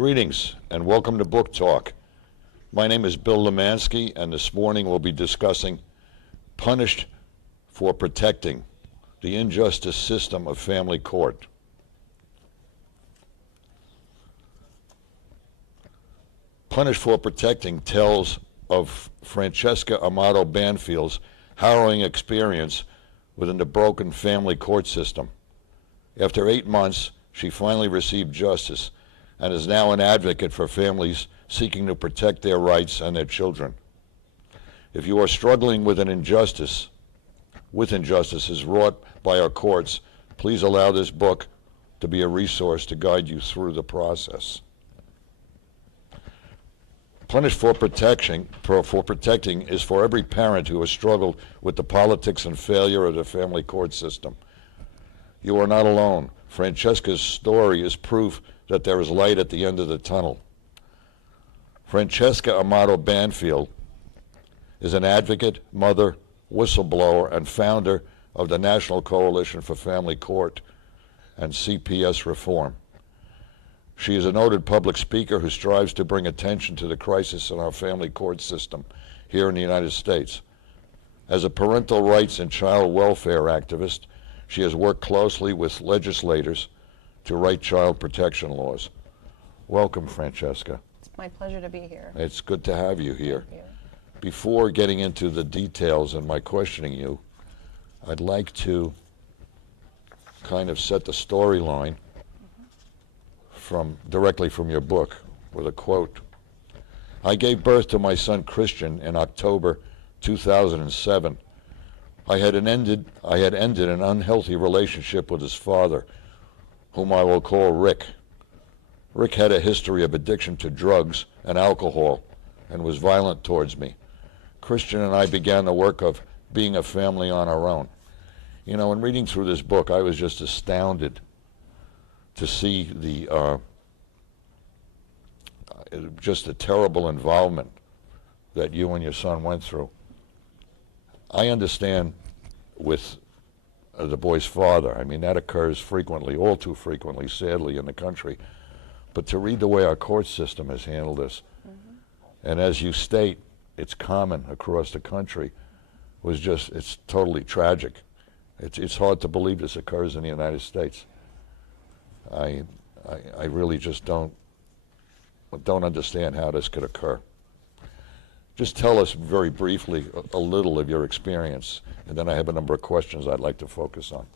Greetings and welcome to Book Talk. My name is Bill Lemanski, and this morning we'll be discussing Punished for Protecting, the Injustice System of Family Court. Punished for Protecting tells of Francesca Amato Banfield's harrowing experience within the broken family court system. After 8 months, she finally received justice and is now an advocate for families seeking to protect their rights and their children. If you are struggling with injustices wrought by our courts, please allow this book to be a resource to guide you through the process. Punished for Protecting is for every parent who has struggled with the politics and failure of the family court system. You are not alone. Francesca's story is proof that there is light at the end of the tunnel. Francesca Amato Banfield is an advocate, mother, whistleblower, and founder of the National Coalition for Family Court and CPS Reform. She is a noted public speaker who strives to bring attention to the crisis in our family court system here in the United States. As a parental rights and child welfare activist, she has worked closely with legislators to write child protection laws. Welcome, Francesca. It's my pleasure to be here. It's good to have you here. Thank you. Before getting into the details and my questioning you, I'd like to kind of set the storyline directly from your book with a quote. I gave birth to my son Christian in October 2007. I had ended an unhealthy relationship with his father, whom I will call Rick. Rick had a history of addiction to drugs and alcohol and was violent towards me. Christian and I began the work of being a family on our own. You know, in reading through this book, I was just astounded to see just the terrible involvement that you and your son went through. I understand with the boy's father. I mean, that occurs frequently, all too frequently, sadly, in the country. But to read the way our court system has handled this, and as you state, it's common across the country, it's totally tragic. It's hard to believe this occurs in the United States. I really just don't understand how this could occur. Just tell us very briefly a little of your experience, and then I have a number of questions I'd like to focus on.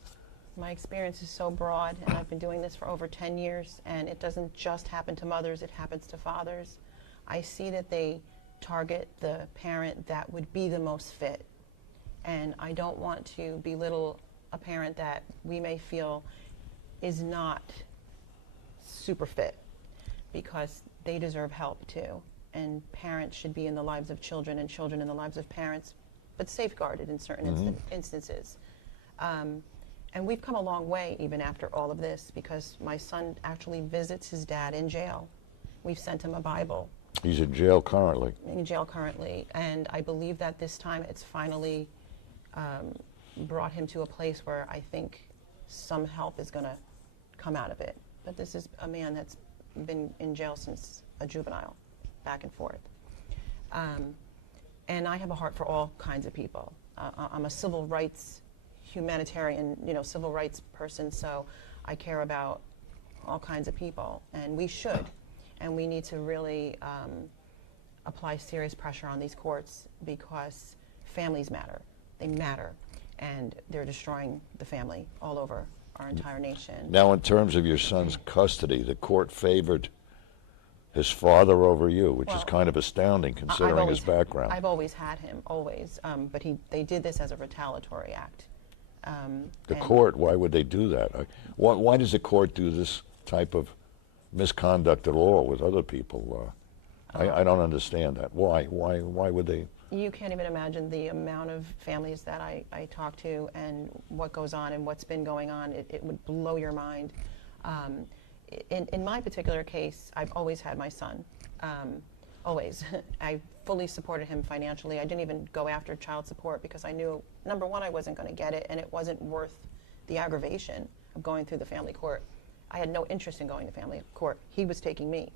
My experience is so broad, and I've been doing this for over 10 years, and it doesn't just happen to mothers, it happens to fathers. I see that they target the parent that would be the most fit, and I don't want to belittle a parent that we may feel is not super fit, because they deserve help too. And parents should be in the lives of children and children in the lives of parents, but safeguarded in certain instances. And we've come a long way even after all of this, because my son actually visits his dad in jail. We've sent him a Bible. He's in jail currently. In jail currently, and I believe that this time it's finally brought him to a place where I think some help is going to come out of it. But this is a man that's been in jail since a juvenile, back and forth. And I have a heart for all kinds of people. I'm a civil rights humanitarian, civil rights person, so I care about all kinds of people, and we should. And we need to really apply serious pressure on these courts, because families matter. They matter, and they're destroying the family all over our entire nation. Now, in terms of your son's custody, the court favored his father over you, which is kind of astounding considering his background. I've always had him, always, but they did this as a retaliatory act. The court, why would they do that? Why does the court do this type of misconduct at all with other people? I don't understand that. Why would they? You can't even imagine the amount of families that I talk to and what goes on and what's been going on. It would blow your mind. In my particular case, I've always had my son. Always. I fully supported him financially. I didn't even go after child support because I knew, number one, I wasn't going to get it, and it wasn't worth the aggravation of going through the family court. I had no interest in going to family court. He was taking me.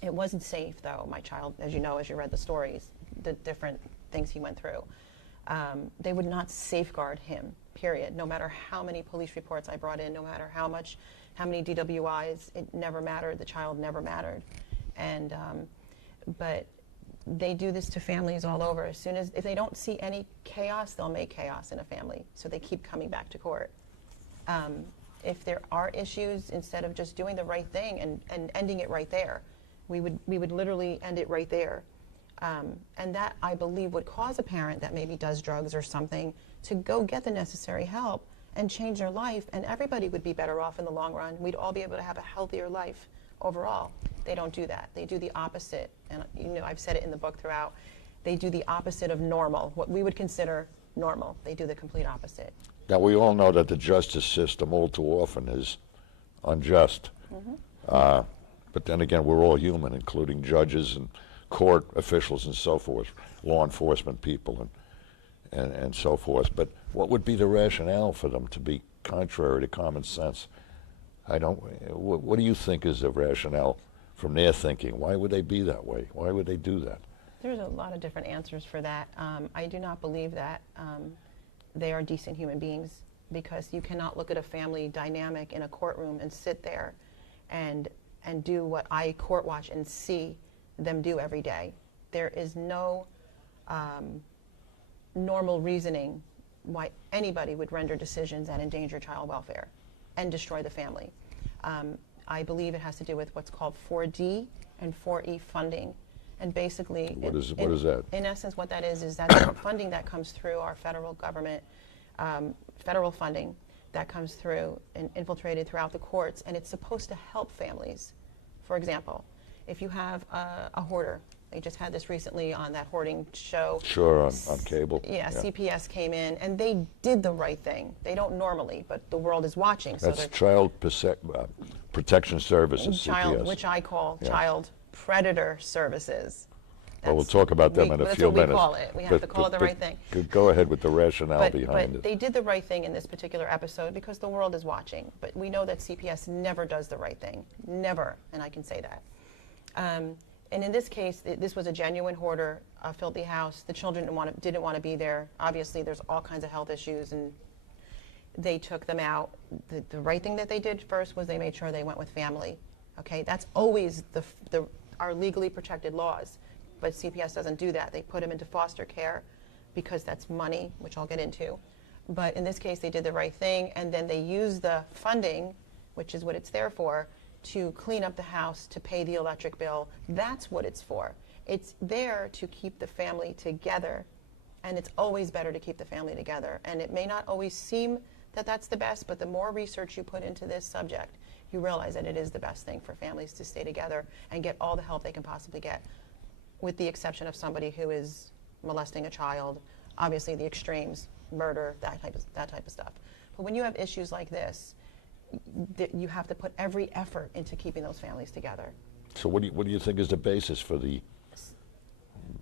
It wasn't safe, though. My child, as you know, as you read the stories, the different things he went through. They would not safeguard him, period. No matter how many police reports I brought in, no matter how many DWIs, it never mattered. The child never mattered. And, but they do this to families all over. If they don't see any chaos, they'll make chaos in a family. So they keep coming back to court. If there are issues, instead of just doing the right thing and ending it right there, we would literally end it right there. And that, I believe, would cause a parent that maybe does drugs or something to go get the necessary help and change their life, and everybody would be better off in the long run. We'd all be able to have a healthier life overall. They don't do that. They do the opposite. And I've said it in the book throughout. They do the opposite of normal, what we would consider normal. They do the complete opposite. Now, we all know that the justice system all too often is unjust. But then again, we're all human, including judges and court officials and so forth, law enforcement people and so forth. But what would be the rationale for them to be contrary to common sense? What do you think is the rationale from their thinking? Why would they be that way? Why would they do that? There's a lot of different answers for that. I do not believe that they are decent human beings, because you cannot look at a family dynamic in a courtroom and sit there and do what I court watch and see them do every day. There is no normal reasoning why anybody would render decisions that endanger child welfare and destroy the family. I believe it has to do with what's called 4D and 4E funding. And basically, What is that? In essence, what that is that's funding that comes through our federal government, federal funding that comes through and infiltrated throughout the courts, and it's supposed to help families. For example, if you have a hoarder, they just had this recently on that hoarding show. Sure, on cable. Yeah, CPS came in, and they did the right thing. They don't normally, but the world is watching. So That's Child Protection Services, child, CPS. which I call Child Predator Services. Well, we'll talk about them in a few minutes. That's what we call it. We have to call it the right thing. Go ahead with the rationale behind But it. they did the right thing in this particular episode because the world is watching. But we know that CPS never does the right thing. Never. And I can say that. And in this case, this was a genuine hoarder, a filthy house. The children didn't want to be there. Obviously, there's all kinds of health issues, and they took them out. The right thing that they did first was they made sure they went with family. Okay, that's always our legally protected laws. But CPS doesn't do that. They put them into foster care because that's money, which I'll get into. But in this case, they did the right thing, and then they used the funding, which is what it's there for, to clean up the house, to pay the electric bill. That's what it's for. It's there to keep the family together, and it's always better to keep the family together. And it may not always seem that that's the best, but the more research you put into this subject, you realize that it is the best thing for families to stay together and get all the help they can possibly get, with the exception of somebody who is molesting a child, obviously the extremes, murder, that type of stuff. But when you have issues like this, you have to put every effort into keeping those families together. So what do you think is the basis for the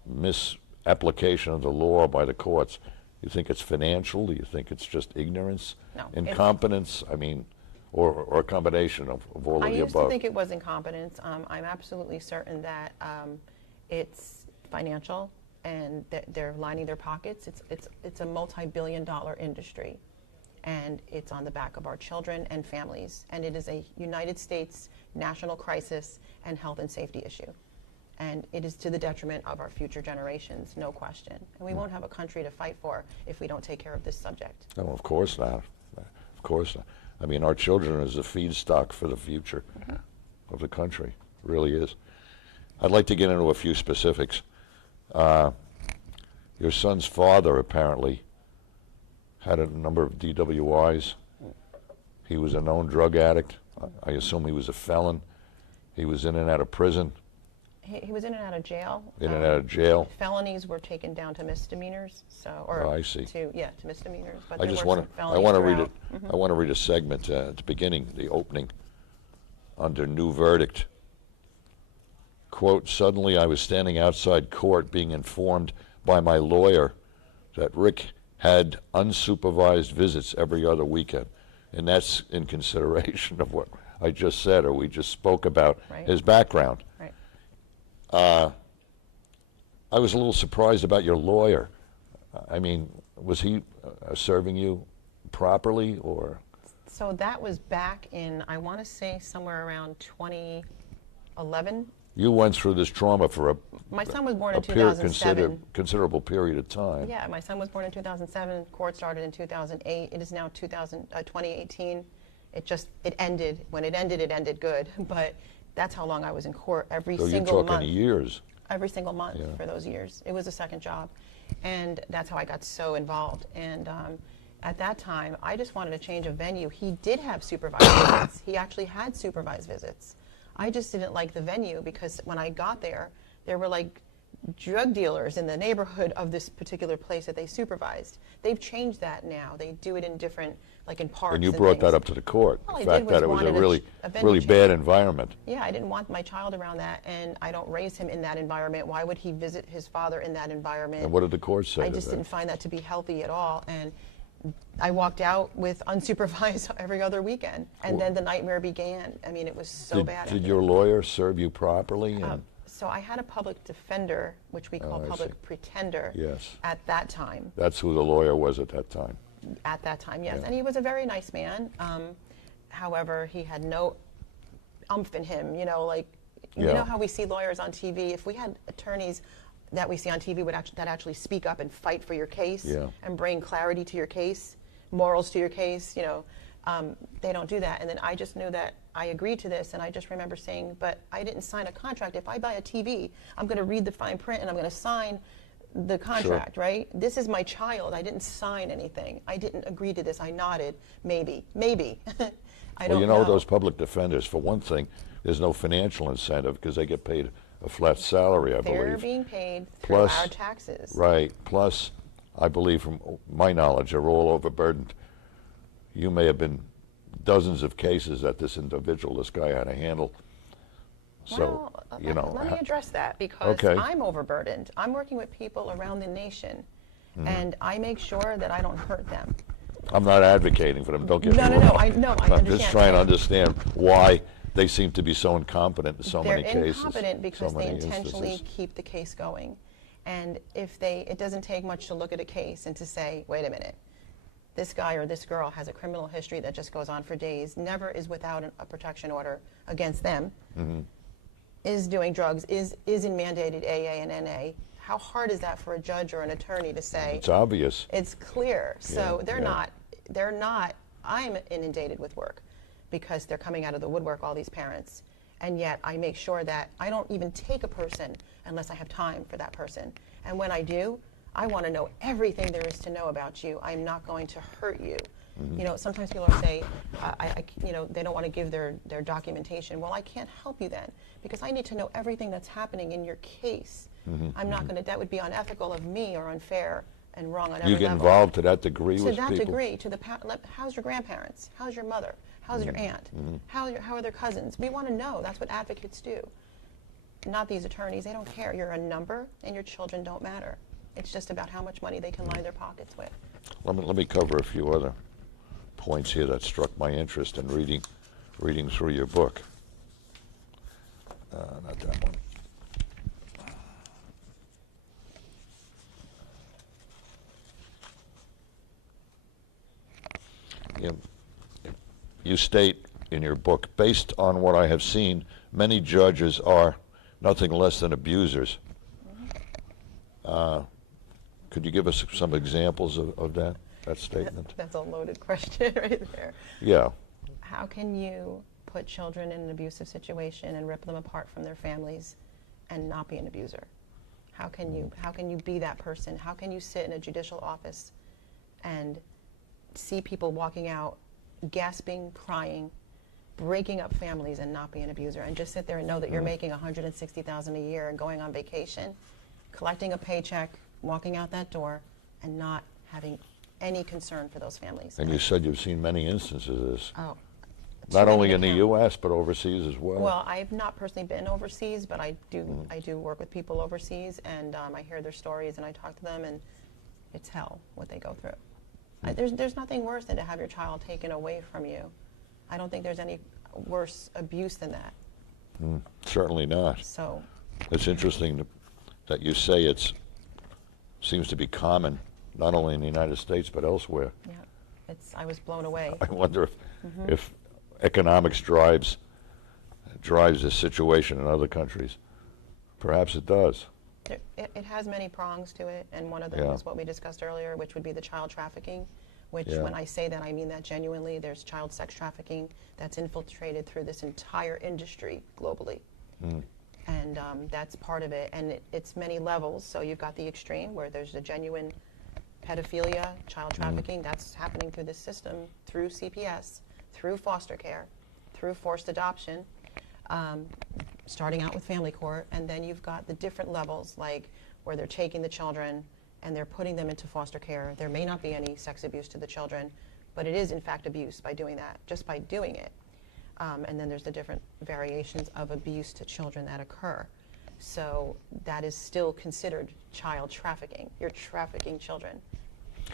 misapplication of the law by the courts? You think it's financial? Do you think it's just ignorance, No, incompetence? I mean, or a combination of all of the above? I used to think it was incompetence. I'm absolutely certain that it's financial, and they're lining their pockets. It's a multi-billion-dollar industry, and it's on the back of our children and families, and it is a United States national crisis and health and safety issue, and it is to the detriment of our future generations, no question. And we won't have a country to fight for if we don't take care of this subject. No, of course not. Of course not. I mean, our children is the feedstock for the future of the country. It really is. I'd like to get into a few specifics. Your son's father apparently had a number of DWIs. He was a known drug addict. I assume he was a felon. He was in and out of prison. He was in and out of jail. In and out of jail. Felonies were taken down to misdemeanors. I see. To misdemeanors. But I there just were want some to. I want to read it. throughout. I want to read a segment at the beginning, the opening, under new verdict. Quote, suddenly I was standing outside court being informed by my lawyer that Rick had unsupervised visits every other weekend. And that's in consideration of what I just said, or we just spoke about, Right. his background. Right. I was a little surprised about your lawyer. I mean, was he serving you properly, or? So that was back in, I want to say somewhere around 2011. You went through this trauma for My son was born in a 2007. considerable period of time. Yeah, my son was born in 2007. Court started in 2008. It is now 2018. It ended. When it ended good. But that's how long I was in court every So single you're month. talking years. Every single month Yeah. for those years. It was a second job. And that's how I got so involved. And at that time, I just wanted a change of venue. He did have supervised visits. He actually had supervised visits. I just didn't like the venue because when I got there were like drug dealers in the neighborhood of this particular place that they supervised. They've changed that now. They do it in different, like in parks. And you brought that things. up to the court, All the I fact did was that it was a wanted really, a venue really change. bad environment. Yeah, I didn't want my child around that, and I don't raise him in that environment. Why would he visit his father in that environment? And what did the court say I to just that? didn't find that to be healthy at all, and I walked out with unsupervised every other weekend, and then the nightmare began. I mean, it was so bad. Did your lawyer serve you properly? So I had a public defender, which we call I public see. pretender, Yes. at that time. That's who the lawyer was at that time. At that time, yes. Yeah. And he was a very nice man. However, he had no umph in him, you know, like, you Yeah. know how we see lawyers on TV? If we had attorneys that we see on TV that actually speak up and fight for your case Yeah. and bring clarity to your case, morals to your case, you know, they don't do that. And then I just knew that I agreed to this, and I just remember saying, but I didn't sign a contract. If I buy a TV, I'm going to read the fine print and I'm going to sign the contract, right? This is my child. I didn't sign anything. I didn't agree to this. I nodded, maybe. I Well, don't you know. know, those public defenders, for one thing, there's no financial incentive because they get paid a flat salary, I They're believe. being paid through Plus- our taxes. Right. Plus, I believe from my knowledge, they're all overburdened. You may have been dozens of cases that this guy had to handle. So, Well, you know. let me address that because Okay. I'm overburdened. I'm working with people around the nation, and I make sure that I don't hurt them. I'm not advocating for them, don't get me No, wrong. I I'm understand. just trying to understand why they seem to be so incompetent in so They're many cases. incompetent because so they many intentionally instances. keep the case going. And it doesn't take much to look at a case and to say, wait a minute, this guy or this girl has a criminal history that just goes on for days, never is without a protection order against them, is doing drugs, is in mandated AA and NA. How hard is that for a judge or an attorney to say? It's obvious. It's clear. So Yeah, yeah. they're not, I'm inundated with work because they're coming out of the woodwork, all these parents. And yet I make sure that I don't even take a person unless I have time for that person. And when I do, I want to know everything there is to know about you. I'm not going to hurt you. You know, sometimes people say, you know, they don't want to give their documentation. Well, I can't help you then because I need to know everything that's happening in your case. I'm not going to, that would be unethical of me or unfair and wrong on every You level. get involved to that degree To with that people? degree, how's your grandparents? How's your mother? How's your aunt? How are their cousins? We want to know. That's what advocates do. Not these attorneys. They don't care. You're a number, and your children don't matter. It's just about how much money they can line their pockets with. Let me cover a few other points here that struck my interest in reading through your book. Not that one. You state in your book, based on what I have seen, many judges are nothing less than abusers. Could you give us some examples of that statement? That's a loaded question right there. Yeah. How can you put children in an abusive situation and rip them apart from their families and not be an abuser? How can you be that person? How can you sit in a judicial office and see people walking out gasping, crying, breaking up families and not be an abuser, and just sit there and know that you're making $160,000 a year and going on vacation, collecting a paycheck, walking out that door, and not having any concern for those families? And you said you've seen many instances of this. Oh, Not too only many in to the count. U.S., but overseas as well. Well, I've not personally been overseas, but I do work with people overseas, and I hear their stories and I talk to them, and it's hell what they go through. There's nothing worse than to have your child taken away from you. I don't think there's any worse abuse than that. Certainly not. So, It's interesting that you say seems to be common, not only in the United States but elsewhere. yeah, I was blown away. I wonder if economics drives this situation in other countries. Perhaps it does. It has many prongs to it, and one of them is what we discussed earlier, which would be the child trafficking, which when I say that, I mean that genuinely. There's child sex trafficking that's infiltrated through this entire industry globally. And that's part of it, and it's many levels. So you've got the extreme where there's a genuine pedophilia, child trafficking, that's happening through this system, through CPS, through foster care, through forced adoption, starting out with family court, and then you've got the different levels, like where they're taking the children and they're putting them into foster care. There may not be any sex abuse to the children, but it is in fact abuse by doing that, just by doing it. And then there's the different variations of abuse to children that occur. So that is still considered child trafficking. You're trafficking children.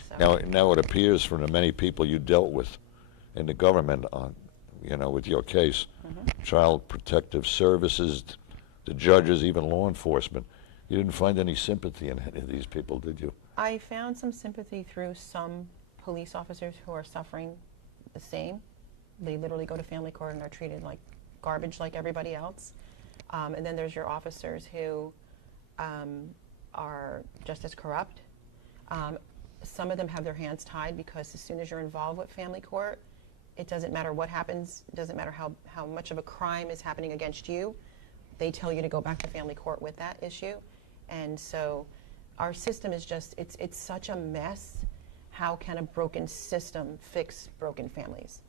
So. Now it appears from the many people you dealt with in the government on, with your case, Child Protective Services, the judges, even law enforcement, you didn't find any sympathy in any of these people, did you? I found some sympathy through some police officers who are suffering the same. They literally go to family court and are treated like garbage like everybody else. And then there's your officers who are just as corrupt. Some of them have their hands tied because as soon as you're involved with family court, it doesn't matter what happens, it doesn't matter how much of a crime is happening against you, they tell you to go back to family court with that issue. And so our system is just, it's such a mess. How can a broken system fix broken families?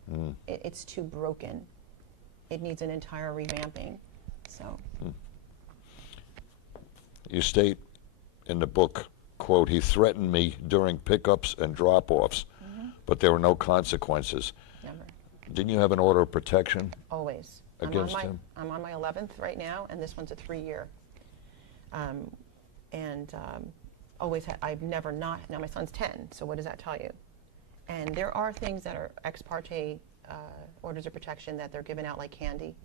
It's too broken. It needs an entire revamping. So. You state in the book, quote, "He threatened me during pickups and drop-offs, but there were no consequences." Never. Didn't you have an order of protection? Always. Against him? I'm on my 11th right now, and this one's a 3-year. Always I've never not, now my son's 10, so what does that tell you? And there are things that are ex parte orders of protection that they're given out like candy.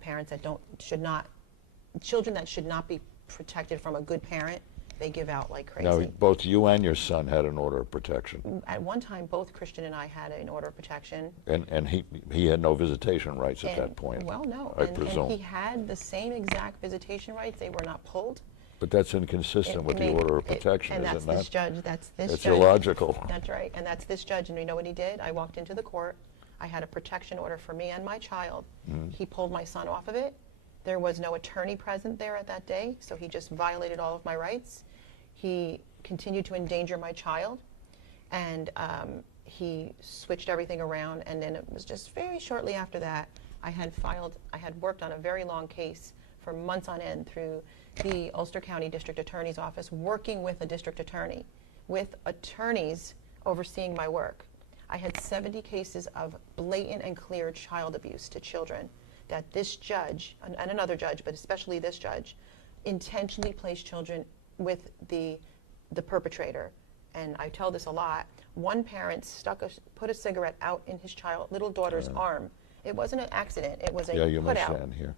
Parents that children that should not be protected from a good parent, they give out like crazy. Now, both you and your son had an order of protection. At one time, both Christian and I had an order of protection. And he had no visitation rights at that point. Well, no. I presume. And he had the same exact visitation rights. They were not pulled. But that's inconsistent with the order of protection, is it not? And that's this judge. That's this judge. It's illogical. That's right. And that's this judge. And you know what he did? I walked into the court. I had a protection order for me and my child. He pulled my son off of it. There was no attorney present there at that day, so he just violated all of my rights. He continued to endanger my child, and he switched everything around. And then it was just very shortly after that, I had worked on a very long case for months on end through the Ulster County District Attorney's Office, working with a district attorney, with attorneys overseeing my work. I had 70 cases of blatant and clear child abuse to children that this judge, and another judge, but especially this judge, intentionally placed children with the perpetrator. And I tell this a lot. One parent put a cigarette out in his little daughter's arm. It wasn't an accident. It was a Yeah, you put mentioned out. that here.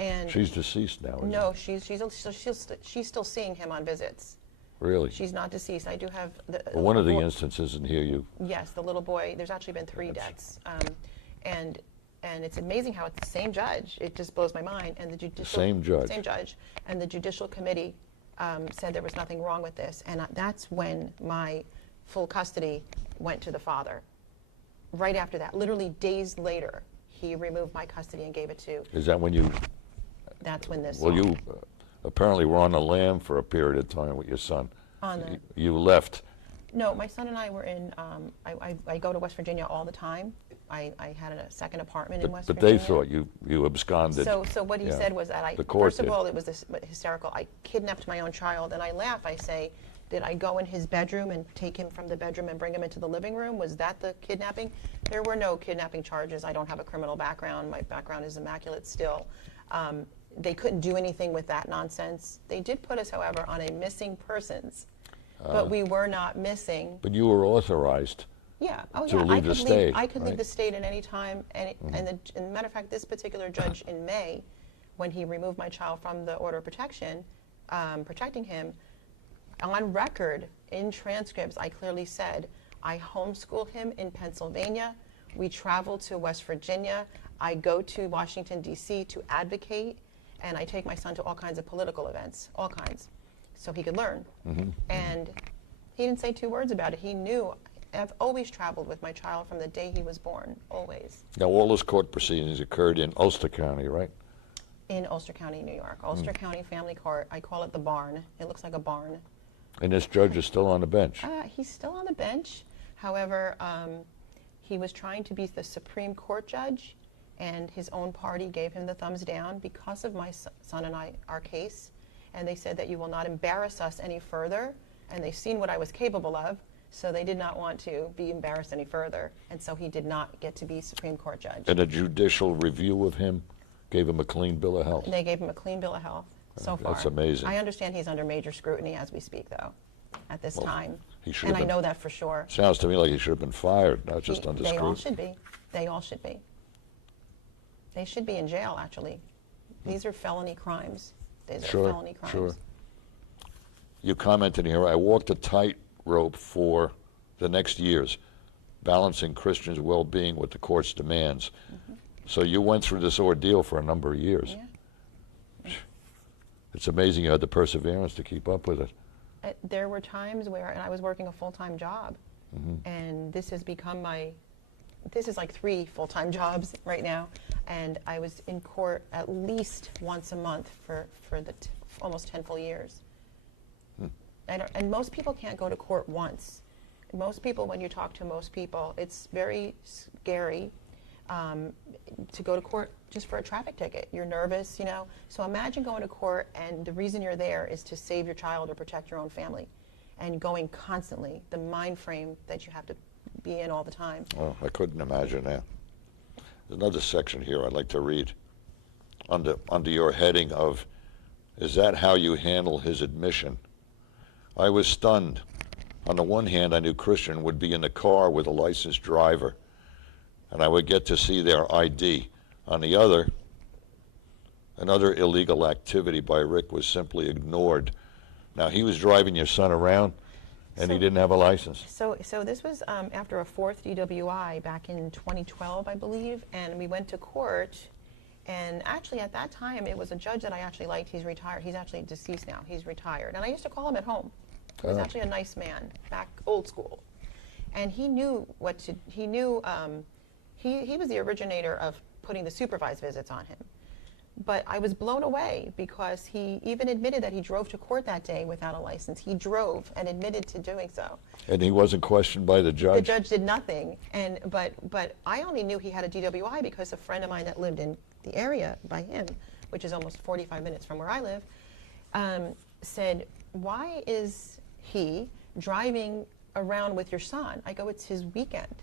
And She's deceased now, isn't no, she? she's still seeing him on visits. Really? She's not deceased. I do have Well, one of the instances in here, Yes, the little boy. There's actually been 3 deaths, and it's amazing how it's the same judge. It just blows my mind. And the judicial same judge. Same judge, and the judicial committee said there was nothing wrong with this, and that's when my full custody went to the father. Right after that, literally days later, he removed my custody and gave it to. Is that when you? That's when this. Well, you apparently were on the lam for a period of time with your son. On the. You left. No, my son and I were in. I go to West Virginia all the time. I had a second apartment in West But Virginia. they thought you absconded. So what he said was that first of all, it was this hysterical. I kidnapped my own child, and I laugh. I say, did I go in his bedroom and take him from the bedroom and bring him into the living room? Was that the kidnapping? There were no kidnapping charges. I don't have a criminal background. My background is immaculate still. They couldn't do anything with that nonsense. They did put us, however, on a missing persons but we were not missing. But you were authorized. Yeah. Oh, to yeah. leave the state, I could leave right? the state at any time. And a matter of fact, this particular judge in May, when he removed my child from the order of protection, protecting him, on record in transcripts, I clearly said, I homeschool him in Pennsylvania. We travel to West Virginia. I go to Washington, D.C. to advocate, and I take my son to all kinds of political events, all kinds, so he could learn. And he didn't say two words about it. He knew. I've always traveled with my child from the day he was born, always. Now, all those court proceedings occurred in Ulster County, right? In Ulster County, New York. Ulster County Family Court. I call it the barn. It looks like a barn. And this judge is still on the bench. He's still on the bench. However, he was trying to be the Supreme Court judge, and his own party gave him the thumbs down because of my son and our case. And they said that you will not embarrass us any further. And they've seen what I was capable of, so they did not want to be embarrassed any further. And so he did not get to be Supreme Court judge. And a judicial review of him gave him a clean bill of health. They gave him a clean bill of health so far. That's amazing. I understand he's under major scrutiny as we speak, though, at this time. he should And have I been- know that for sure. Sounds to me like he should have been fired, not just under They all scrutiny. should be. They all should be. They should be in jail, actually. These are felony crimes. These are Sure, felony crimes. sure. You commented here, I walked a tightrope for the next years, balancing Christians' well-being with the court's demands. So you went through this ordeal for a number of years. Yeah. It's amazing you had the perseverance to keep up with it. There were times where, and I was working a full-time job, and this has become this is like 3 full-time jobs right now, and I was in court at least once a month for almost 10 full years. And most people can't go to court once. Most people, when you talk to most people, it's very scary to go to court just for a traffic ticket. You're nervous, you know. So imagine going to court and the reason you're there is to save your child or protect your own family, and going constantly, the mind frame that you have to be in all the time. Well, I couldn't imagine that. There's another section here I'd like to read under your heading of, is that how you handle his admission? I was stunned. On the one hand, I knew Christian would be in the car with a licensed driver, and I would get to see their ID. On the other, another illegal activity by Rick was simply ignored. Now, he was driving your son around, and he So- didn't have a license. So this was after a 4th DWI back in 2012, I believe, and we went to court. And actually, at that time, it was a judge that I actually liked. He's retired. He's actually deceased now. He's retired. And I used to call him at home. He was actually a nice man, back old school. And he knew what to, he knew, he was the originator of putting the supervised visits on him. But I was blown away because he even admitted that he drove to court that day without a license. He drove and admitted to doing so. And he wasn't questioned by the judge? The judge did nothing. But I only knew he had a DWI because a friend of mine that lived in the area by him, which is almost 45 minutes from where I live, said, why is he driving around with your son? I go, it's his weekend.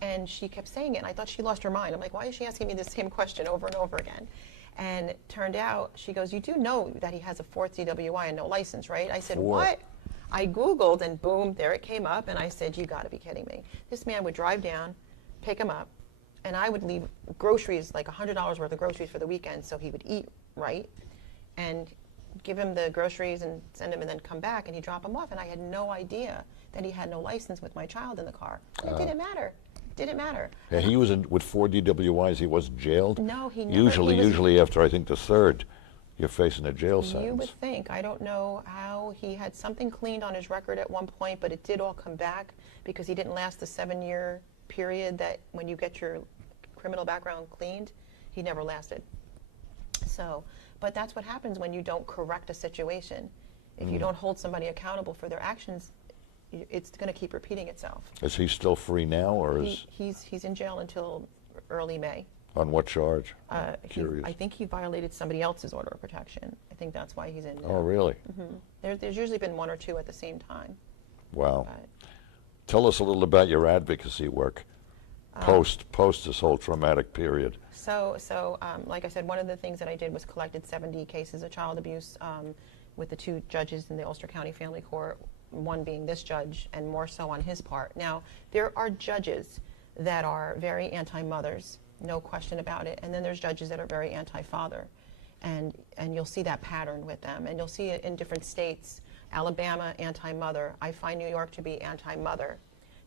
And she kept saying it, and I thought she lost her mind. I'm like, why is she asking me the same question over and over again? And it turned out, she goes, you do know that he has a 4th DWI and no license, right? I said, 4. what? I Googled, and boom, there it came up, and I said, you gotta be kidding me. This man would drive down, pick him up, and I would leave groceries, like $100 worth of groceries for the weekend, so he would eat right, and give him the groceries and send him, and then come back, and he'd drop him off, and I had no idea that he had no license with my child in the car. And it didn't matter. Didn't matter. Yeah, he was with 4 DWIs. He wasn't jailed. No, he never. Usually after I think the 3rd, you're facing a jail sentence. You would think. I don't know how he had something cleaned on his record at one point, but it did all come back because he didn't last the 7-year period that when you get your criminal background cleaned, he never lasted. So, but that's what happens when you don't correct a situation. If you don't hold somebody accountable for their actions, it's going to keep repeating itself. Is he still free now, or is He's in jail until early May. on what charge? Curious. I think he violated somebody else's order of protection. I think that's why he's in jail. Oh, really? There's usually been 1 or 2 at the same time. Wow. But Tell us a little about your advocacy work post this whole traumatic period. So like I said, one of the things that I did was collected 70 cases of child abuse with the 2 judges in the Ulster County Family Court. one being this judge, and more so on his part. Now, there are judges that are very anti-mothers, no question about it, and then there's judges that are very anti-father. And you'll see that pattern with them, and you'll see it in different states. Alabama, anti-mother. I find New York to be anti-mother.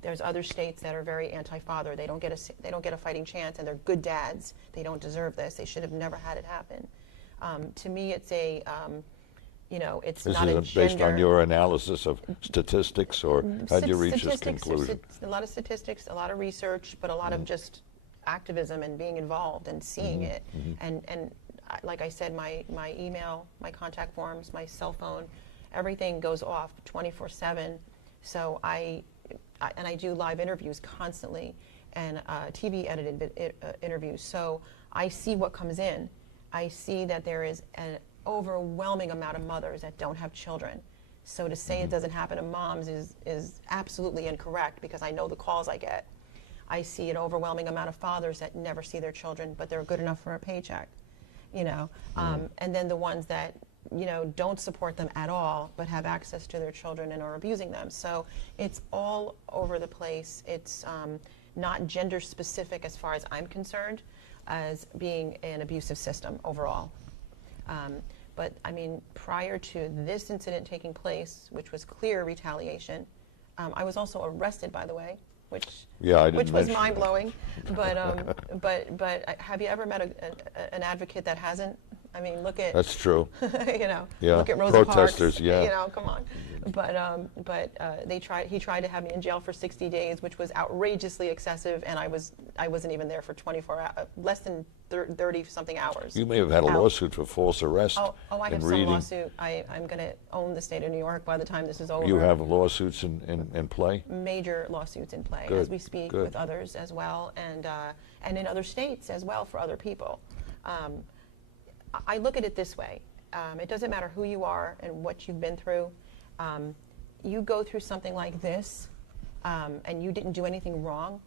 There's other states that are very anti-father. They don't get a fighting chance, and they're good dads. They don't deserve this. They should have never had it happen. To me, it's a, it's This not a is based on gender. your analysis of statistics, or how do you reach this Statistics, conclusion? A lot of statistics, a lot of research, but a lot of just activism and being involved and seeing it. And like I said, my email, my contact forms, my cell phone, everything goes off 24/7. So I do live interviews constantly, and TV edited interviews. So I see what comes in. I see that there is an overwhelming amount of mothers that don't have children. So to say it doesn't happen to moms is absolutely incorrect, because I know the calls I get. I see an overwhelming amount of fathers that never see their children, but they're good enough for a paycheck, and then the ones that don't support them at all, but have access to their children and are abusing them. So it's all over the place. It's not gender specific as far as I'm concerned, as being an abusive system overall. But I mean, prior to this incident taking place, which was clear retaliation, I was also arrested, by the way, which was mind blowing. But have you ever met an advocate that hasn't? I mean, look at That's true. Yeah. Look at Rosa protesters, Parks. yeah. Come on. But he tried to have me in jail for 60 days, which was outrageously excessive, and I wasn't even there for 24 hours, less than 30 something hours. You may have had a out. lawsuit for false arrest. Oh, I have and some reading. lawsuit. I'm going to own the state of New York by the time this is over. You have lawsuits in play? Major lawsuits in play Good, as we speak, good. with others as well, and in other states as well for other people. I look at it this way. It doesn't matter who you are and what you've been through. You go through something like this, and you didn't do anything wrong.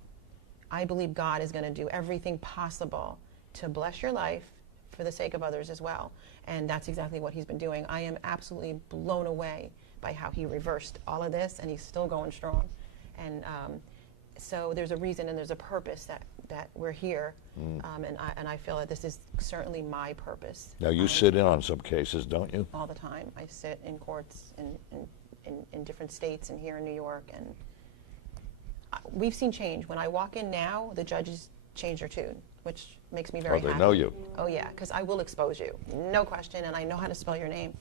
I believe God is going to do everything possible to bless your life for the sake of others as well. And that's exactly what he's been doing. I am absolutely blown away by how he reversed all of this, and he's still going strong. And so there's a reason and there's a purpose that we're here, and I feel that this is certainly my purpose. Now, you sit in on some cases, don't you? All the time. I sit in courts in different states and here in New York, and we've seen change. When I walk in now, the judges change their tune, which makes me very happy. They know you. Oh yeah, because I will expose you, no question, and I know how to spell your name.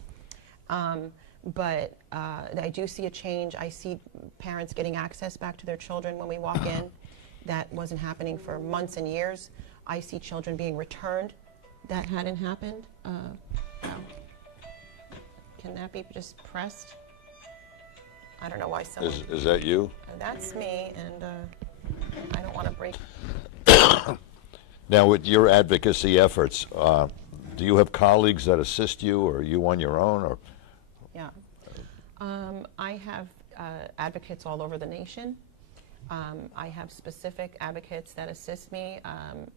But I do see a change. I see parents getting access back to their children when we walk in. That wasn't happening for months and years. I see children being returned. That hadn't happened. Can that be just pressed? I don't know why someone... Is that you? That's me, and I don't want to break... Now, with your advocacy efforts, do you have colleagues that assist you, or are you on your own? Or Yeah. I have advocates all over the nation. I have specific advocates that assist me.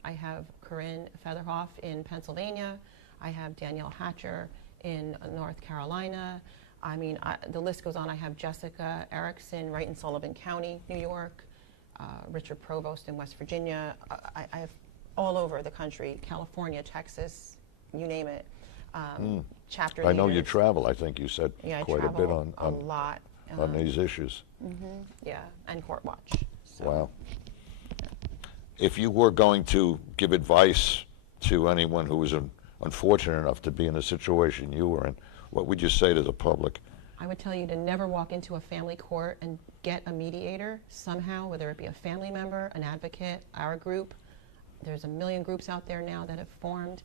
I have Corinne Featherhoff in Pennsylvania. I have Danielle Hatcher in North Carolina. I mean, the list goes on. I have Jessica Erickson right in Sullivan County, New York. Richard Provost in West Virginia. I have all over the country, California, Texas, you name it. Chapter I know leaders. you travel. I think you said Yeah, I quite a bit travel a on lot. these issues. Yeah, and Court Watch. So. Wow. If you were going to give advice to anyone who was unfortunate enough to be in the situation you were in, what would you say to the public? I would tell you to never walk into a family court and get a mediator somehow, whether it be a family member, an advocate, our group. There's a million groups out there now that have formed,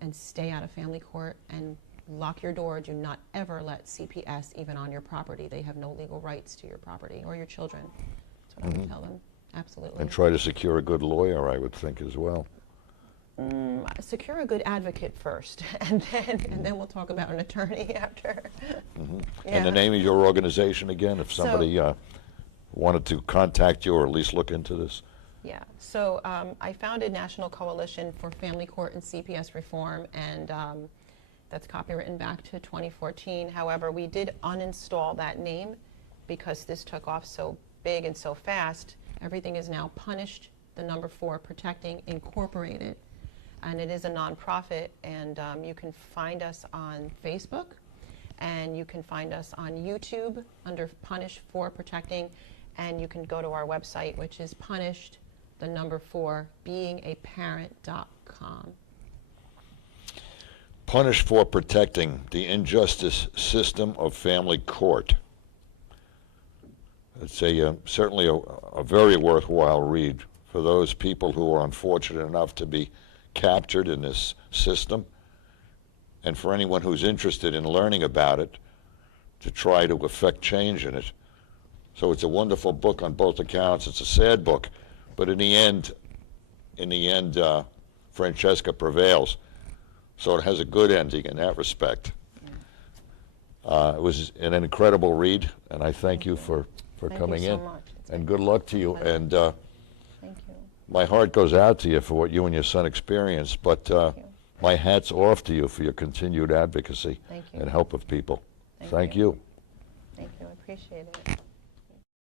and stay out of family court and lock your door. Do not ever let CPS even on your property. They have no legal rights to your property or your children. That's what I would tell them. Absolutely. And try to secure a good lawyer, I would think, as well. Secure a good advocate first, and then we'll talk about an attorney after. Yeah. And the name of your organization again, if somebody wanted to contact you or at least look into this? Yeah, so I founded National Coalition for Family Court and CPS Reform, and that's copywritten back to 2014. However, we did uninstall that name because this took off so big and so fast, everything is now Punished, the number 4, Protecting Incorporated. And it is a nonprofit, and you can find us on Facebook, and you can find us on YouTube under Punish for Protecting, and you can go to our website, which is Punished, the number 4, beingaparent.com. Punish for Protecting the Injustice System of Family Court. It's certainly a very worthwhile read for those people who are unfortunate enough to be captured in this system, and for anyone who's interested in learning about it to try to effect change in it. So it's a wonderful book on both accounts. It's a sad book, but in the end, Francesca prevails. So it has a good ending in that respect. It was an incredible read, and I thank you for coming in. Thank you so much. And good luck to you. And Thank you. my heart goes out to you for what you and your son experienced, but Thank you. my hat's off to you for your continued advocacy Thank you. and help of people. Thank Thank you. you. Thank you. I appreciate it.